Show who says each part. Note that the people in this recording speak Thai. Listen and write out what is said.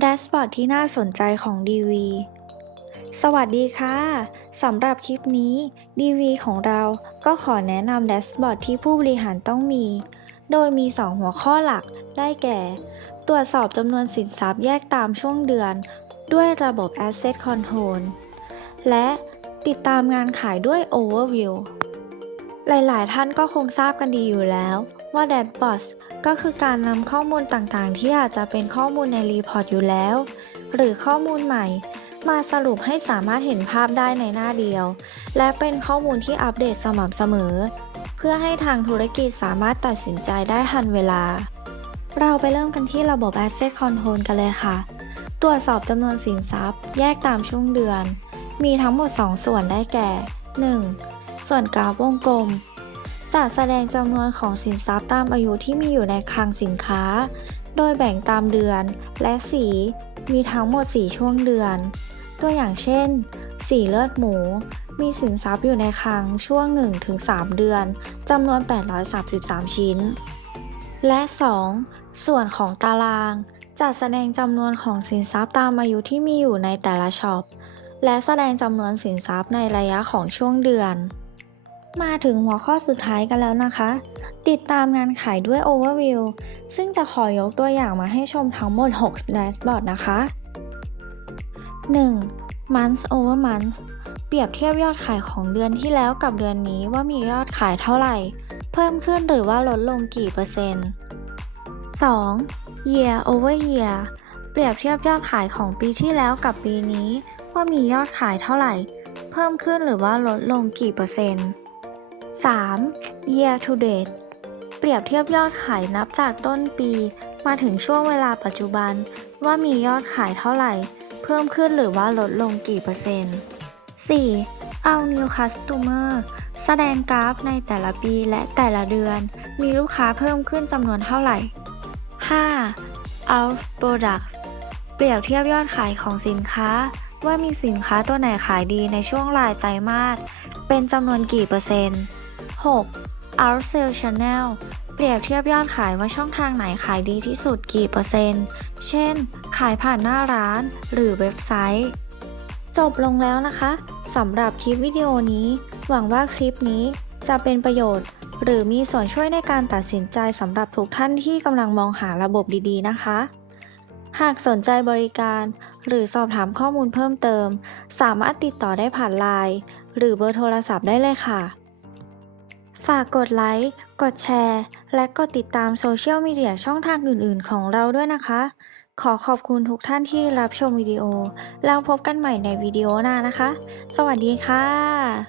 Speaker 1: แดชบอร์ดที่น่าสนใจของ DV สวัสดีค่ะ สำหรับคลิปนี้ DV ของเราก็ขอแนะนำแดชบอร์ดที่ผู้บริหารต้องมี โดยมี 2 หัวข้อหลักได้แก่ ตรวจสอบจำนวนสินทรัพย์แยกตามช่วงเดือน ด้วยระบบ Asset Control และติดตามงานขายด้วย Overview หลาย ๆ ท่านก็คงทราบกันดีอยู่แล้ว ว่า Dashboard ก็คือการนำข้อมูลต่างๆ ที่อาจจะเป็นข้อมูลในรีพอร์ตอยู่แล้ว หรือข้อมูลใหม่ มาสรุปให้สามารถเห็นภาพได้ในหน้าเดียว และเป็นข้อมูลที่อัปเดตสม่ำเสมอ เพื่อให้ทางธุรกิจสามารถตัดสินใจได้ทันเวลา เราไปเริ่มกันที่ระบบ Asset Control กันเลยค่ะ ตรวจสอบจำนวนสินทรัพย์ แยกตามช่วงเดือน มีทั้งหมด 2 ส่วนได้แก่ 1. ส่วนกราฟวงกลม จะแสดงจำนวนของสินทรัพย์ตามอายุที่มีอยู่ในคลังสินค้า โดยแบ่งตามเดือนและสี มีทั้งหมด 4 ช่วงเดือน ตัวอย่างเช่น สีเลือดหมู มีสินทรัพย์อยู่ในคลังช่วง 1-3 เดือนจำนวน 833 ชิ้น และ 2. ส่วนของตารางจะแสดงจำนวนของสินทรัพย์ตามอายุที่มีอยู่ในแต่ละช็อป และแสดงจำนวนสินทรัพย์ในระยะของช่วงเดือน มาถึงหัวข้อสุดท้ายกันแล้วนะคะ ติดตามงานขายด้วย Overview ซึ่งจะขอยกตัวอย่างมาให้ชมทั้งหมด 6 Dashboard นะคะ 1. Month over month เปรียบเทียบยอดขายของเดือนที่แล้วกับเดือนนี้ว่ามียอดขายเท่าไหร่ เพิ่มขึ้นหรือว่าลดลงกี่เปอร์เซ็นต์ 2. Year over year เปรียบเทียบยอดขายของปีที่แล้วกับปีนี้ ว่ามียอดขายเท่าไหร่ เพิ่มขึ้นหรือว่าลดลงกี่เปอร์เซ็นต์ 3. Year to date เปรียบเทียบยอดขายนับจากต้นปี มาถึงช่วงเวลาปัจจุบัน ว่ามียอดขายเท่าไหร่ เพิ่มขึ้นหรือว่าลดลงกี่เปอร์เซ็นต์ 4. เอา New Customer แสดงกราฟในแต่ละปีและแต่ละเดือน มีลูกค้าเพิ่มขึ้นจำนวนเท่าไหร่ 5. Out Product เปรียบเทียบยอดขายของสินค้า ว่ามีสินค้าตัวไหนขายดีในช่วงรายไตรมาสเป็นจำนวนกี่เปอร์เซ็นต์ 6. Out Sale Channel เปรียบเทียบยอดขายว่าช่องทางไหนขายดีที่สุดกี่เปอร์เซ็นต์ เช่น ขายผ่านหน้าร้านหรือเว็บไซต์ จบลงแล้วนะคะสำหรับคลิปวิดีโอนี้ หวังว่าคลิปนี้จะเป็นประโยชน์ หรือมีส่วนช่วยในการตัดสินใจสำหรับทุกท่านที่กำลังมองหาระบบดีๆ นะคะ หากสนใจบริการ หรือสอบถามข้อมูลเพิ่มเติม สามารถติดต่อได้ผ่านไลน์หรือเบอร์โทรศัพท์ได้เลยค่ะ ฝากกดไลค์ กดแชร์ และกดติดตามโซเชียลมีเดียช่องทางอื่น ๆ ของเราด้วยนะคะ ขอขอบคุณทุกท่านที่รับชมวิดีโอ แล้วพบกันใหม่ในวิดีโอหน้านะคะ สวัสดีค่ะ